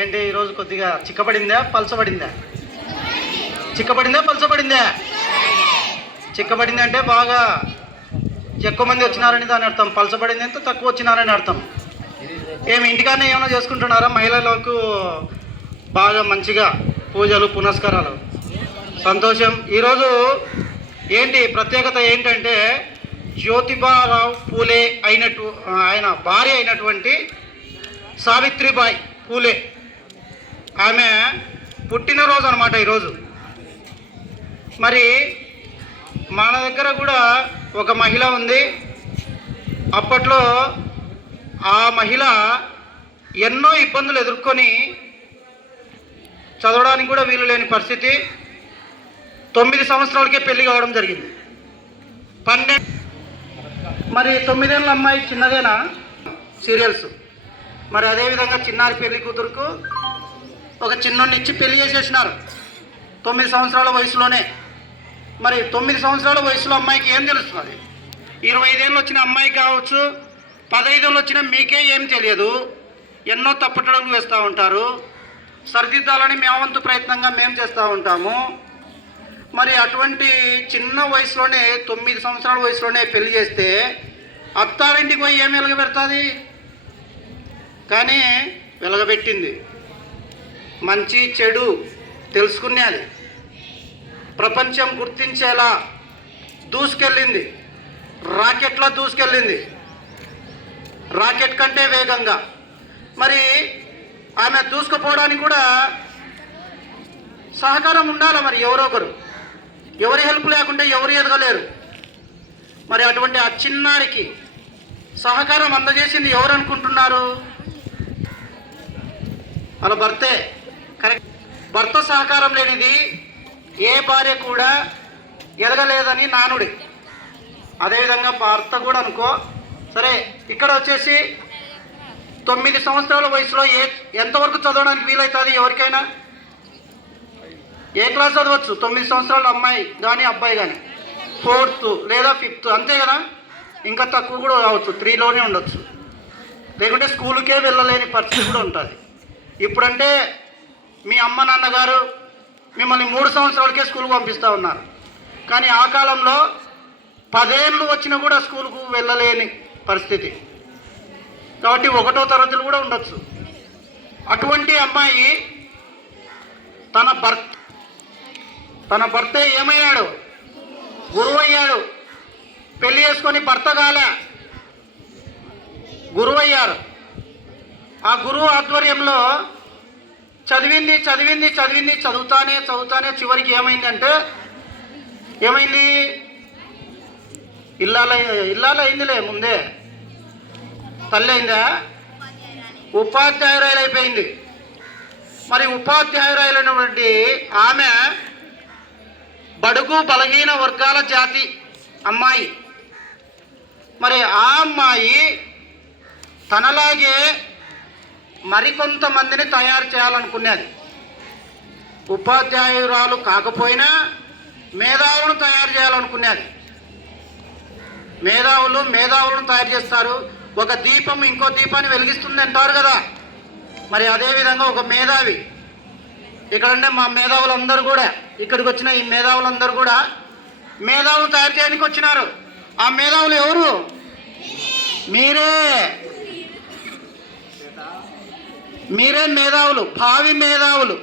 ఏంటి ఈరోజు కొద్దిగా చిక్కబడిందా పలచబడిందా? చిక్కబడిందా పలచబడిందా? చిక్కబడింది అంటే బాగా ఎక్కువ మంది వచ్చినారని దాని అర్థం. పలచబడింది అంటే తక్కువ వచ్చినారని అర్థం. ఏమి ఇంటికానే ఏమైనా చేసుకుంటున్నారా? మహిళలకు బాగా మంచిగా పూజలు పునస్కారాలు. సంతోషం. ఈరోజు ఏంటి ప్రత్యేకత ఏంటంటే జ్యోతిబారావు పూలే ఆయన భార్య అయినటువంటి సావిత్రిబాయి పూలే ఆమె పుట్టినరోజు అన్నమాట ఈరోజు. మరి మన దగ్గర కూడా ఒక మహిళ ఉంది. అప్పట్లో ఆ మహిళ ఎన్నో ఇబ్బందులు ఎదుర్కొని చదవడానికి కూడా వీలు లేని పరిస్థితి. 9 సంవత్సరాలకే పెళ్లి కావడం జరిగింది. 12 మరి 9 ఏళ్ళ అమ్మాయి చిన్నదేనా? సీరియల్స్. మరి అదేవిధంగా చిన్నారి పెళ్లి కూతురుకు ఒక చిన్నోడిని ఇచ్చి పెళ్లి చేసేసినారు 9 సంవత్సరాల వయసులోనే. మరి 9 సంవత్సరాల వయసులో అమ్మాయికి ఏం తెలుస్తుంది? 25 ఏళ్ళు వచ్చిన అమ్మాయికి కావచ్చు, 15 ఏళ్ళు వచ్చిన మీకే ఏం తెలియదు. ఎన్నో తప్పటడుగులు వేస్తూ ఉంటారు. సరిదిద్దాలని మేమంతు ప్రయత్నంగా మేము చేస్తూ ఉంటాము. మరి అటువంటి చిన్న వయసులోనే 9 సంవత్సరాల వయసులోనే పెళ్లి చేస్తే అత్తారింటికి పోయి ఏం వెలగబెడుతుంది? కానీ వెలగబెట్టింది. మంచి చెడు తెలుసుకునేది, ప్రపంచం గుర్తించేలా దూసుకెళ్ళింది. రాకెట్లా దూసుకెళ్ళింది, రాకెట్ కంటే వేగంగా. మరి ఆమె దూసుకుపోవడానికి కూడా సహకారం ఉండాలి. మరి ఎవరో ఒకరు, ఎవరి హెల్ప్ లేకుంటే ఎవరు ఎదగలేరు. మరి అటువంటి ఆ చిన్నారికి సహకారం అందజేసింది ఎవరు అనుకుంటున్నారు? వాళ్ళ భర్తే. కరెక్ట్. భర్త సహకారం లేనిది ఏ భార్య కూడా ఎదగలేదని నానుడి. అదేవిధంగా భర్త కూడా అనుకో. సరే, ఇక్కడ వచ్చేసి 9 సంవత్సరాల వయసులో ఎంతవరకు చదవడానికి వీలవుతుంది ఎవరికైనా? ఏ క్లాస్ చదవచ్చు? 9 సంవత్సరాల అమ్మాయి కానీ అబ్బాయి కానీ 4th లేదా 5th, అంతే కదా. ఇంకా తక్కువ కూడా కావచ్చు, 3లోనే ఉండొచ్చు. లేకుంటే స్కూల్కే వెళ్ళలేని పరిస్థితి కూడా ఉంటుంది. ఇప్పుడంటే మీ అమ్మ నాన్నగారు మిమ్మల్ని 3 సంవత్సరాలకే స్కూల్కి పంపిస్తూ ఉన్నారు. కానీ ఆ కాలంలో 10 ఏళ్ళు వచ్చినా కూడా స్కూల్కు వెళ్ళలేని పరిస్థితి. కాబట్టి 1వ తరగతులు కూడా ఉండొచ్చు. అటువంటి అమ్మాయి తన భర్త ఏమయ్యాడు? గురువు అయ్యాడు. పెళ్లి చేసుకొని భర్త కాలే, గురువు అయ్యారు. ఆ గురువు ఆధ్వర్యంలో చదువుతానే చివరికి ఏమైందంటే ఇల్లాలైందిలే, ముందే తల్లి అయిందా? ఉపాధ్యాయురాలు అయిపోయింది. మరి ఉపాధ్యాయురాలైనటువంటి ఆమె బడుగు బలహీన వర్గాల జాతి అమ్మాయి. మరి ఆ అమ్మాయి తనలాగే మరికొంతమందిని తయారు చేయాలనుకునేది. ఉపాధ్యాయురాలు కాకపోయినా మేధావులను తయారు చేయాలనుకునేది. మేధావులను తయారు చేస్తారు. ఒక దీపం ఇంకో దీపాన్ని వెలిగిస్తుంది అంటారు కదా. మరి అదేవిధంగా ఒక మేధావి, ఇక్కడంటే మా మేధావులందరూ కూడా, ఇక్కడికి వచ్చిన ఈ మేధావులందరూ కూడా మేధావులు తయారు చేయడానికి వచ్చినారు. ఆ మేధావులు ఎవరు? మీరే మేధావులు, భావి మేధావులు.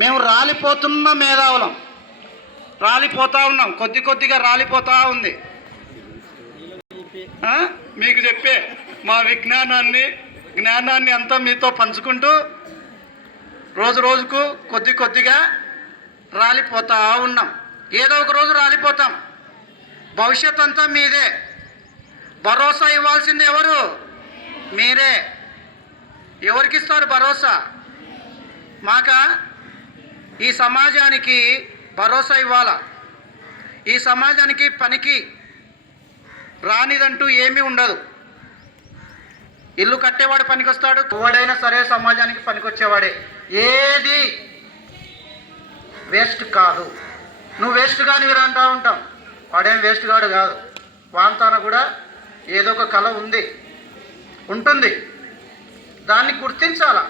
మేము రాలిపోతున్న మేధావులం, రాలిపోతూ ఉన్నాం. కొద్దిగా రాలిపోతూ ఉంది. మీకు చెప్పే మా జ్ఞానాన్ని అంతా మీతో పంచుకుంటూ రోజుకు కొద్దిగా రాలిపోతూ ఉన్నాం. ఏదో ఒక రోజు రాలిపోతాం. భవిష్యత్ అంతా మీదే. భరోసా ఇవ్వాల్సింది ఎవరు? మీరే. ఎవరికిస్తారు భరోసా? మాకా? ఈ సమాజానికి భరోసా ఇవ్వాలా. ఈ సమాజానికి పనికి రానిదంటూ ఏమీ ఉండదు. ఇల్లు కట్టేవాడు పనికొస్తాడు, ఎవడైనా సరే సమాజానికి పనికొచ్చేవాడే. ఏది వేస్ట్ కాదు. నువ్వు వేస్ట్ కాని మీరు అంటూ ఉంటాం. వాడేం వేస్ట్ కాడు కాదు. వాంతాన కూడా ఏదో ఒక కళ ఉంటుంది. దాన్ని గుర్తించాలా.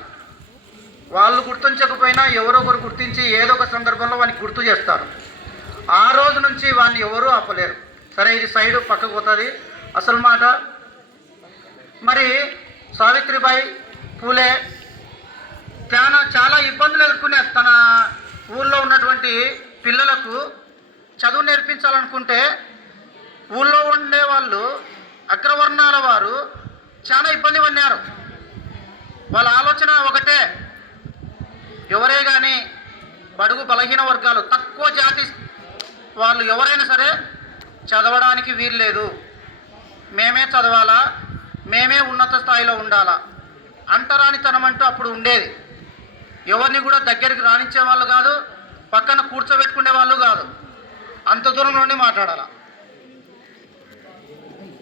వాళ్ళు గుర్తించకపోయినా ఎవరో ఒకరు గుర్తించి ఏదో ఒక సందర్భంలో వానికి గుర్తు చేస్తారు. ఆ రోజు నుంచి వాడిని ఎవరూ ఆపలేరు. సరే, ఇది సైడ్ పక్కకు పోతుంది. అసలు మాట, మరి సావిత్రిబాయి పూలే చాలా ఇబ్బందులు ఎదుర్కొనే తన ఊళ్ళో ఉన్నటువంటి పిల్లలకు చదువు నేర్పించాలనుకుంటే ఊళ్ళో ఉండే వాళ్ళు అగ్రవర్ణాల వారు చాలా ఇబ్బంది పడినారు. వాళ్ళ ఆలోచన ఒకటే, ఎవరే కానీ బడుగు బలహీన వర్గాలు తక్కువ జాతి వాళ్ళు ఎవరైనా సరే చదవడానికి వీల్లేదు, మేమే చదవాలా, మేమే ఉన్నత స్థాయిలో ఉండాలా అంటరానితనం అంటూ అప్పుడు ఉండేది. ఎవరిని కూడా దగ్గరికి రానిచ్చే వాళ్ళు కాదు, పక్కన కూర్చోబెట్టుకునే వాళ్ళు కాదు, అంత దూరం నుండి మాట్లాడాల,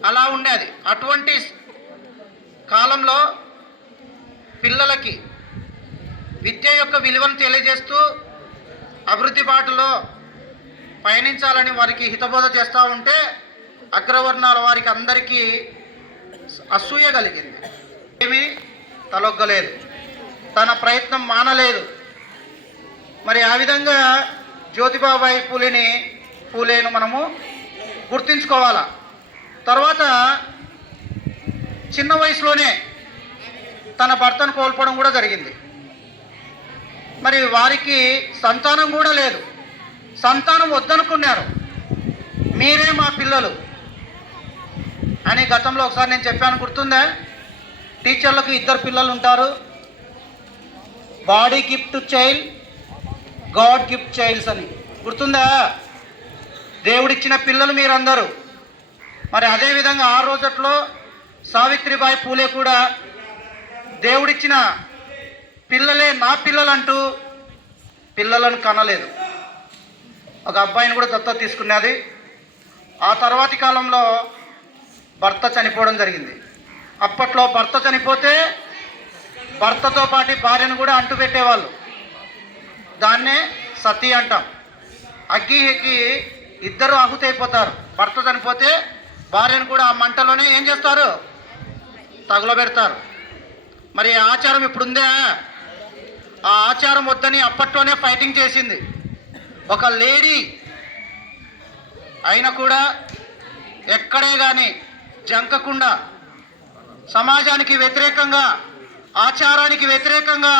అలా ఉండేది. అటువంటి కాలంలో పిల్లలకి విద్య యొక్క విలువను తెలియజేస్తూ అభివృద్ధి బాటలో పయనించాలని వారికి హితబోధ చేస్తూ ఉంటే అగ్రవర్ణాల వారికి అందరికీ అసూయ కలిగింది. ఏమీ తలొగ్గలేదు, తన ప్రయత్నం మానలేదు. మరి ఆ విధంగా జ్యోతిబాబాయి పూలేను మనము గుర్తుంచుకోవాలా. తర్వాత చిన్న వయసులోనే తన భర్తను కోల్పోవడం కూడా జరిగింది. మరి వారికి సంతానం కూడా లేదు. సంతానం వద్దనుకున్నారు. మీరే మా పిల్లలు అని గతంలో ఒకసారి నేను చెప్పాను, గుర్తుందా? టీచర్లకు 2 పిల్లలు ఉంటారు. Body gift child, God gift childs అని, గుర్తుందా? దేవుడిచ్చిన పిల్లలు మీరందరూ. మరి అదేవిధంగా ఆ రోజట్లో సావిత్రిబాయి పూలే కూడా దేవుడిచ్చిన పిల్లలే నా పిల్లలంటూ పిల్లలను కనలేదు. ఒక అబ్బాయిని కూడా దత్తత తీసుకున్నది. ఆ తర్వాతి కాలంలో భర్త చనిపోవడం జరిగింది. అప్పట్లో భర్త చనిపోతే భర్తతో పాటు భార్యను కూడా అంటు పెట్టేవాళ్ళు. దాన్నే సతీ అంటాం. అగ్గి ఎక్కి 2 ఆహుతి అయిపోతారు. భర్త చనిపోతే భార్యను కూడా ఆ మంటలోనే ఏం చేస్తారు, తగులబెడతారు. మరి ఆచారం ఇప్పుడుందే? ఆ ఆచారం వద్దని అప్పట్లోనే ఫైటింగ్ చేసింది ఒక లేడీ. అయినా కూడా ఎక్కడే కానీ జంకకుండా సమాజానికి వ్యతిరేకంగా, ఆచారానికి వ్యతిరేకంగా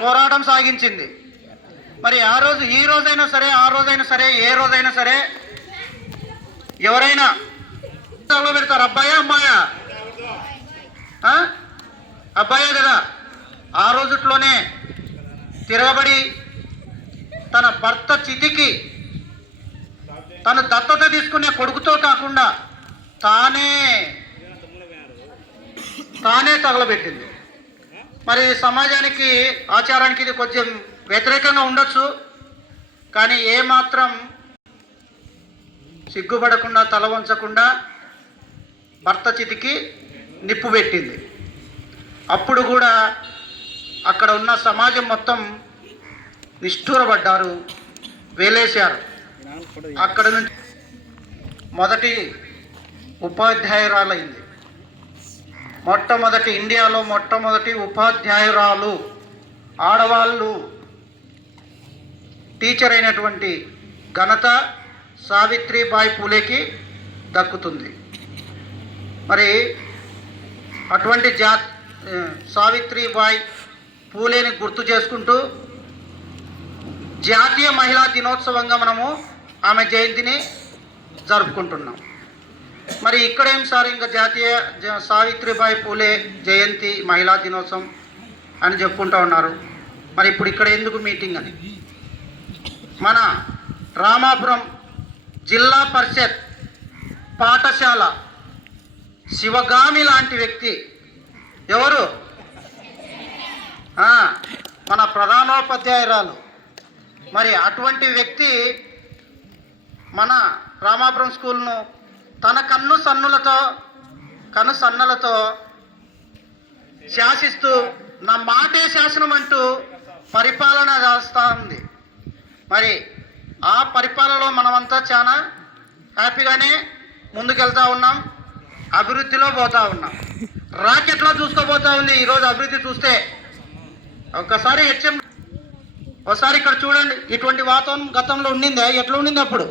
పోరాటం సాగించింది. మరి ఈ రోజైనా సరే, ఆ రోజైనా సరే, ఏ రోజైనా సరే ఎవరైనా పెడతారు. అబ్బాయా అమ్మాయా? అబ్బాయే కదా. ఆ రోజుట్లోనే తిరగబడి తన భర్త చితికి తను దత్తత తీసుకునే కొడుకుతో కాకుండా తానే తగలబెట్టింది. మరి సమాజానికి, ఆచారానికి ఇది కొంచెం వ్యతిరేకంగా ఉండొచ్చు, కానీ ఏమాత్రం సిగ్గుపడకుండా, తల వంచకుండా భర్త చితికి నిప్పు పెట్టింది. అప్పుడు కూడా అక్కడ ఉన్న సమాజం మొత్తం నిష్ఠూరపడ్డారు, వేలేశారు. అక్కడ నుంచి మొదటి ఉపాధ్యాయురాలైంది. ఇండియాలో మొట్టమొదటి ఉపాధ్యాయురాలు, ఆడవాళ్ళు టీచర్ అయినటువంటి ఘనత సావిత్రిబాయి పూలేకి దక్కుతుంది. మరి అటువంటి సావిత్రిబాయి పూలేని గుర్తు చేసుకుంటూ జాతీయ మహిళా దినోత్సవంగా మనము ఆమె జయంతిని జరుపుకుంటున్నాం. మరి ఇక్కడేం సార్, ఇంకా సావిత్రిబాయి పూలే జయంతి మహిళా దినోత్సవం అని చెప్పుకుంటూ ఉన్నారు. మరి ఇప్పుడు ఇక్కడ ఎందుకు మీటింగ్ అని? మన రామాపురం జిల్లా పరిషత్ పాఠశాల శివగామి లాంటి వ్యక్తి ఎవరు? మన ప్రధానోపాధ్యాయురాలు. మరి అటువంటి వ్యక్తి మన రామాపురం స్కూల్ను తన కన్ను సన్నలతో శాసిస్తూ నా మాటే శాసనం అంటూ పరిపాలన చేస్తూ ఉంది. మరి ఆ పరిపాలనలో మనమంతా చాలా హ్యాపీగానే ముందుకెళ్తూ ఉన్నాం, అభివృద్ధిలో పోతూ ఉన్నాం. రాకెట్లో చూసుకోబోతూ ఉంది. ఈరోజు అభివృద్ధి చూస్తే ఒకసారి హెచ్ఎం ఒకసారి ఇక్కడ చూడండి, ఇటువంటి వాతావరణం గతంలో ఉండిందా? ఎట్లా ఉండింది అప్పుడు?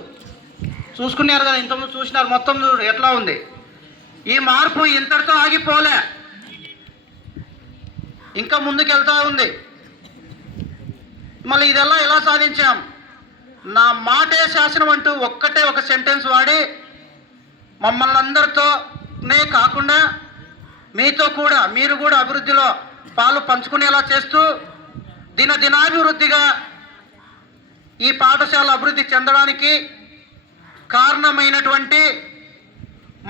చూసుకున్నారు కదా, ఇంతకుముందు చూసినారు. మొత్తం చూడు ఎట్లా ఉంది. ఈ మార్పు ఇంతటితో ఆగిపోలే, ఇంకా ముందుకెళ్తా ఉంది. మళ్ళీ ఇదెలా ఎలా సాధించాం? నా మాటే శాసనం అంటూ ఒక్కటే ఒక సెంటెన్స్ వాడి మమ్మల్ని అందరితోనే కాకుండా మీతో కూడా, మీరు కూడా అభివృద్ధిలో పాలు పంచుకునేలా చేస్తూ దినాభివృద్ధిగా ఈ పాఠశాల అభివృద్ధి చెందడానికి కారణమైనటువంటి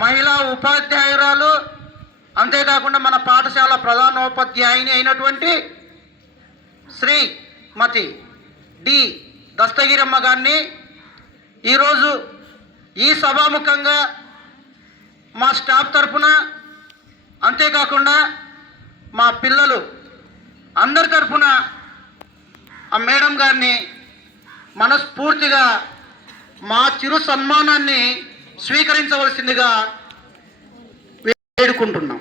మహిళా ఉపాధ్యాయురాలు, అంతేకాకుండా మన పాఠశాల ప్రధానోపాధ్యాయుని అయినటువంటి శ్రీమతి డి దస్తగిరమ్మ గారిని ఈరోజు ఈ సభాముఖంగా మా స్టాఫ్ తరఫున, అంతేకాకుండా మా పిల్లలు అందరి తరఫున ఆ మేడం గారిని మనస్ఫూర్తిగా మా చిరు సన్మానాన్ని స్వీకరించవలసిందిగా వేడుకుంటున్నాం.